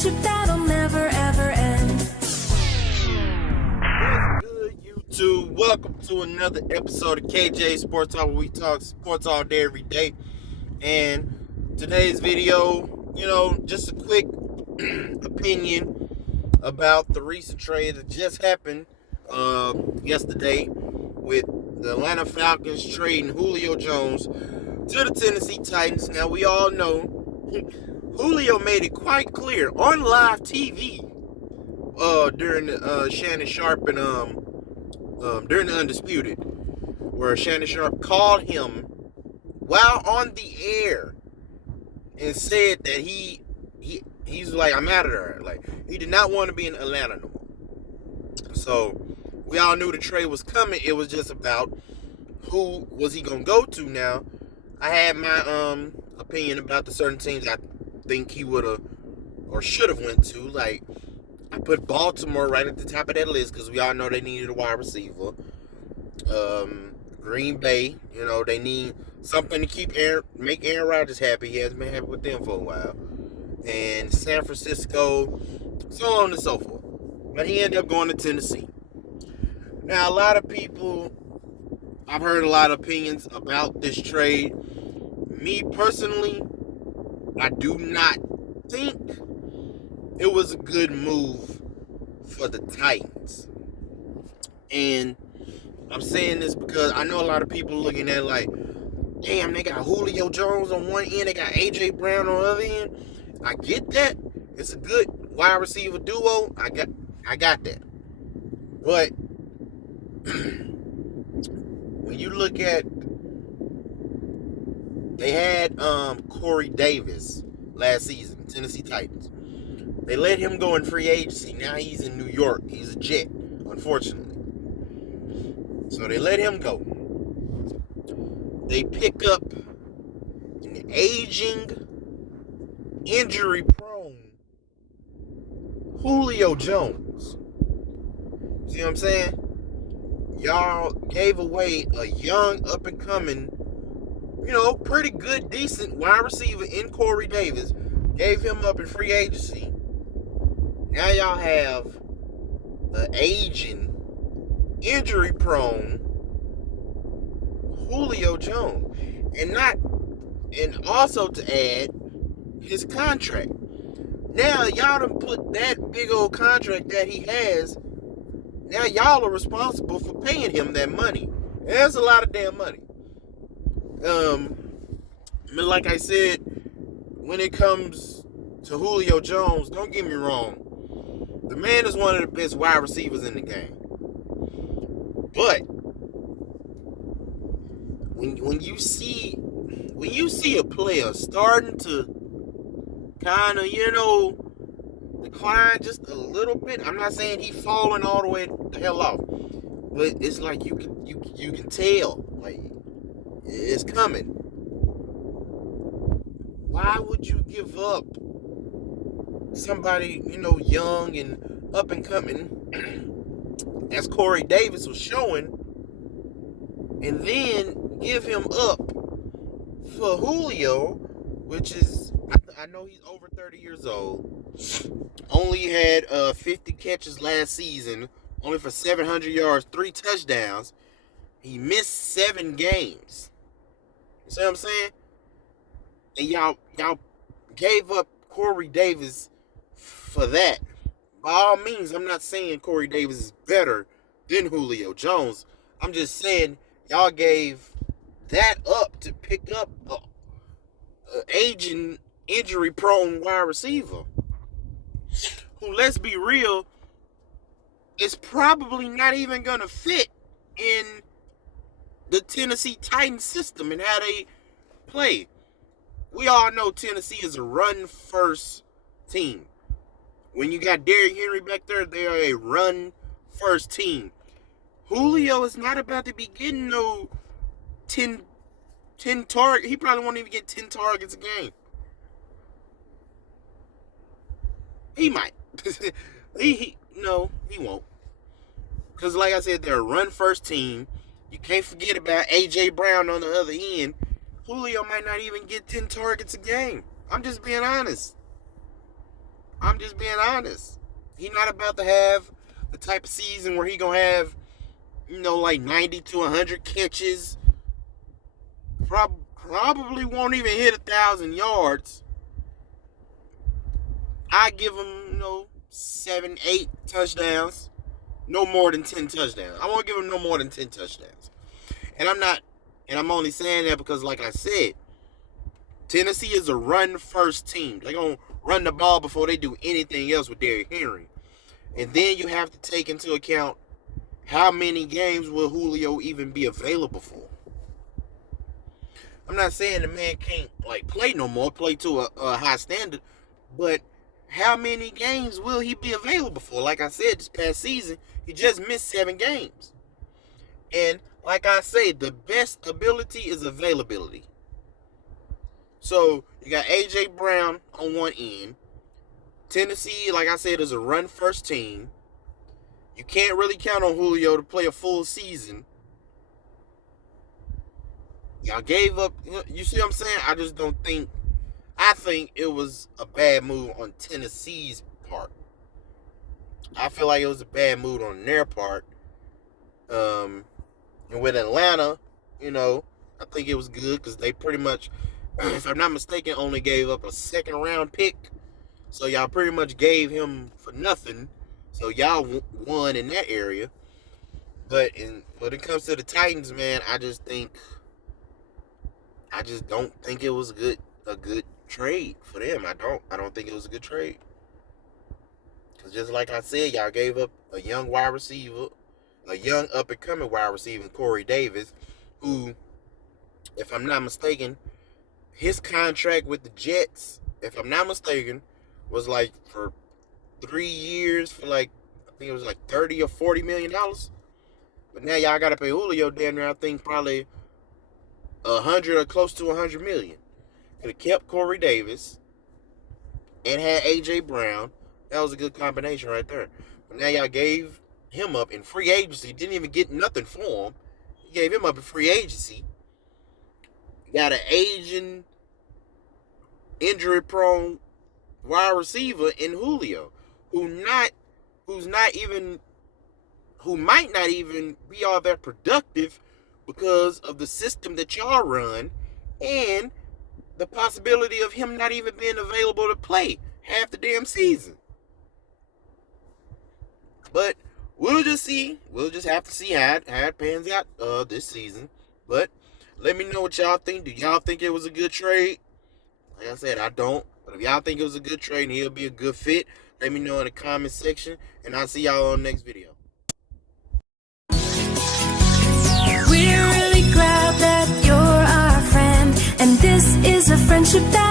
friendship that'll never ever end. What's good, YouTube? Welcome to another episode of KJ Sports Talk, where we talk sports all day, every day. And today's video, just a quick opinion about the recent trade that just happened yesterday with the Atlanta Falcons trading Julio Jones to the Tennessee Titans. Now, we all know Julio made it quite clear on live TV during Shannon Sharp and during the Undisputed, where Shannon Sharp called him while on the air and said that he's like, I'm out of there. Like, he did not want to be in Atlanta no more. So we all knew the trade was coming. It was just about who was he gonna go to. Now, I had my opinion about the certain teams I think he would have or should have went to. Like, I put Baltimore right at the top of that list because we all know they needed a wide receiver. Green Bay, they need something to make Aaron Rodgers happy. He hasn't been happy with them for a while. And San Francisco, so on and so forth. But he ended up going to Tennessee. Now, a lot of people, I've heard a lot of opinions about this trade. Me personally, I do not think it was a good move for the Titans. And I'm saying this because I know a lot of people looking at it like, damn, they got Julio Jones on one end, they got A.J. Brown on the other end. I get that. It's a good wide receiver duo. I got that. But when you look at, they had Corey Davis last season, Tennessee Titans. They let him go in free agency. Now he's in New York. He's a Jet, unfortunately. So they let him go. They pick up an aging, injury-prone Julio Jones. See what I'm saying? Y'all gave away a young, up-and-coming, pretty good, decent wide receiver in Corey Davis. Gave him up in free agency. Now y'all have the aging, injury-prone Julio Jones. And also to add, his contract. Now y'all done put that big old contract that he has. Now y'all are responsible for paying him that money. And that's a lot of damn money. Like I said, when it comes to Julio Jones, don't get me wrong. The man is one of the best wide receivers in the game. But when you see a player starting to kind of, decline just a little bit, I'm not saying he's falling all the way the hell off, but it's like you can tell, like, it's coming. Why would you give up somebody, young and up and coming, as Corey Davis was showing, and then give him up for Julio, which is, I know he's over 30 years old, only had 50 catches last season, only for 700 yards, 3 touchdowns. He missed 7 games. You see what I'm saying? And y'all gave up Corey Davis for that. By all means, I'm not saying Corey Davis is better than Julio Jones. I'm just saying y'all gave that up to pick up a aging, injury-prone wide receiver who, let's be real, is probably not even going to fit in the Tennessee Titans system and how they play. We all know Tennessee is a run-first team. When you got Derrick Henry back there, they are a run-first team. Julio is not about to be getting no 10 targets. He probably won't even get 10 targets a game. He might. No, he won't. Because like I said, they're a run-first team. You can't forget about A.J. Brown on the other end. Julio might not even get 10 targets a game. I'm just being honest. I'm just being honest. He's not about to have the type of season where he gonna have, like 90 to 100 catches. Probably won't even hit 1,000 yards. I give him, 7, 8 touchdowns. No more than 10 touchdowns. I won't give him no more than 10 touchdowns. And I'm only saying that because, like I said, Tennessee is a run-first team. They're going to run the ball before they do anything else with Derrick Henry. And then you have to take into account how many games will Julio even be available for. I'm not saying the man can't, play no more, play to a high standard, but how many games will he be available for? Like I said, this past season, he just missed 7 games. And like I say, the best ability is availability. So you got A.J. Brown on one end. Tennessee, like I said, is a run-first team. You can't really count on Julio to play a full season. Y'all gave up. You see what I'm saying? I think it was a bad move on Tennessee's part. I feel like it was a bad move on their part. And with Atlanta, I think it was good because they pretty much, if I'm not mistaken, only gave up a second-round pick. So y'all pretty much gave him for nothing. So y'all won in that area. But when it comes to the Titans, man, I just don't think it was a good trade for them. I don't think it was a good trade. Because just like I said, y'all gave up a young wide receiver, a young up-and-coming wide receiver, Corey Davis, who, if I'm not mistaken, his contract with the Jets, if I'm not mistaken, was for 3 years for I think it was $30 or $40 million. But now y'all got to pay Julio down there, I think probably 100 or close to 100 million. Could have kept Corey Davis and had A.J. Brown. That was a good combination right there. But now y'all gave him up in free agency. Didn't even get nothing for him. You gave him up in free agency. You got an aging, injury-prone wide receiver in Julio, who might not even be all that productive because of the system that y'all run and the possibility of him not even being available to play half the damn season. But we'll just see. We'll just have to see how it pans out this season. But let me know what y'all think. Do y'all think it was a good trade? Like I said, I don't. But if y'all think it was a good trade and he'll be a good fit, let me know in the comment section. And I'll see y'all on the next video. We're really glad that you're our friend, and this is a friendship that